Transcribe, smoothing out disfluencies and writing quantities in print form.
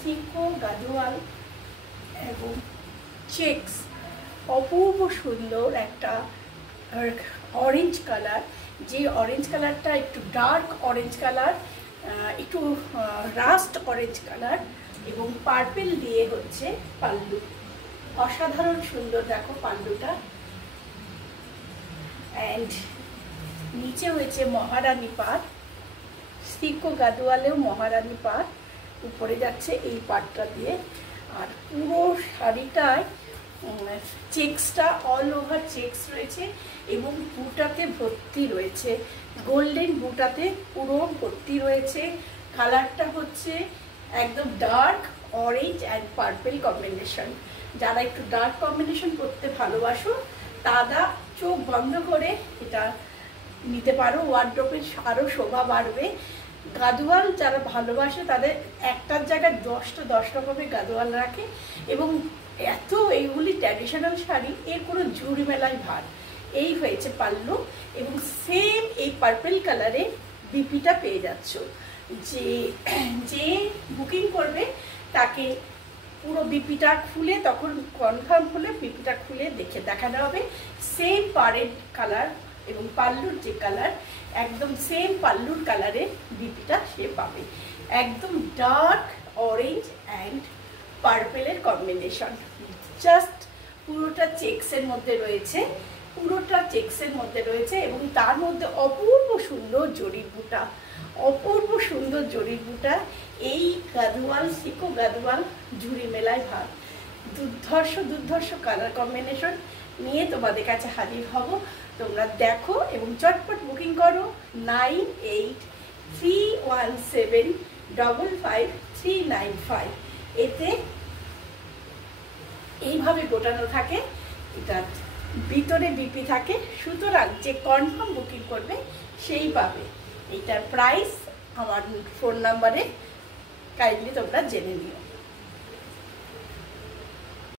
সিকো গাদোয়াল এবং চেক্স, অপূর্ব সুন্দর একটা অরেঞ্জ কালার, যে অরেঞ্জ কালারটা একটু ডার্ক অরেঞ্জ কালার, একটু রাস্ট অরেঞ্জ কালার এবং পার্পেল দিয়ে হচ্ছে পাল্লু। অসাধারণ সুন্দর দেখো পাল্লুটা। অ্যান্ড নিচে হয়েছে মহারানী পাড়, সিকো গাদোয়ালেও মহারানী পাড়, উপরে যাচ্ছে এই পাড়টা দিয়ে। আর পুরো শাড়িটায় চেক্সটা অল ওভার চেক্স রয়েছে এবং বুটাতে ভর্তি রয়েছে, গোল্ডেন বুটাতে পুরো ভর্তি রয়েছে। কালারটা হচ্ছে একদম dark orange and purple combination. যারা একটু ডার্ক কম্বিনেশন করতে ভালোবাসো তারা চোখ বন্ধ করে এটা নিতে পারো, ওয়ার্ড্রোবের আরও শোভা বাড়বে। গাদোয়াল যারা ভালোবাসে তাদের একটার জায়গায় 10 রকমের গাদোয়াল রাখে এবং এত এইগুলি ট্র্যাডিশনাল শাড়ি, এর কোনো জুড়ি মেলায় ভার। এই হয়েছে পাল্লু এবং সেম এই পার্পেল কালারে বিপিটা পেয়ে যাচ্ছ। যে বুকিং করবে তাকে পুরো বিপিটা খুলে, তখন কনফার্ম হলে বিপিটা খুলে দেখানো হবে। সেম পাড়ের কালার এবং পাল্লুর যে কালার, একদম সেম পাল্লুর কালারে বিপিটা সে পাবে। একদম ডার্ক অরেঞ্জ অ্যান্ড পার্পেলের কম্বিনেশন, জাস্ট পুরোটা চেক্সের মধ্যে রয়েছে, পুরোটা চেক্সের মধ্যে রয়েছে এবং তার মধ্যে অপূর্ব সুন্দর জরির বুটা, অপূর্ব সুন্দর জরির বুটা। এই গাদোয়াল, সিকো গাদোয়াল ঝুড়ি মেলায় ভাগ। দুর্ধর্ষ কালার কম্বিনেশন নিয়ে তোমাদের কাছে হাজির হব। তোমরা দেখো এবং চটপট বুকিং করো 9831755395। এতে এইভাবে গোটানো থাকে, এটা ভিতরে বিপি থাকে, সুতরাং যে কনফার্ম বুকিং করবে সেই পাবে। এইটার প্রাইস আমার ফোন নাম্বারে কাইন্ডলি তোমরা জেনে নিও।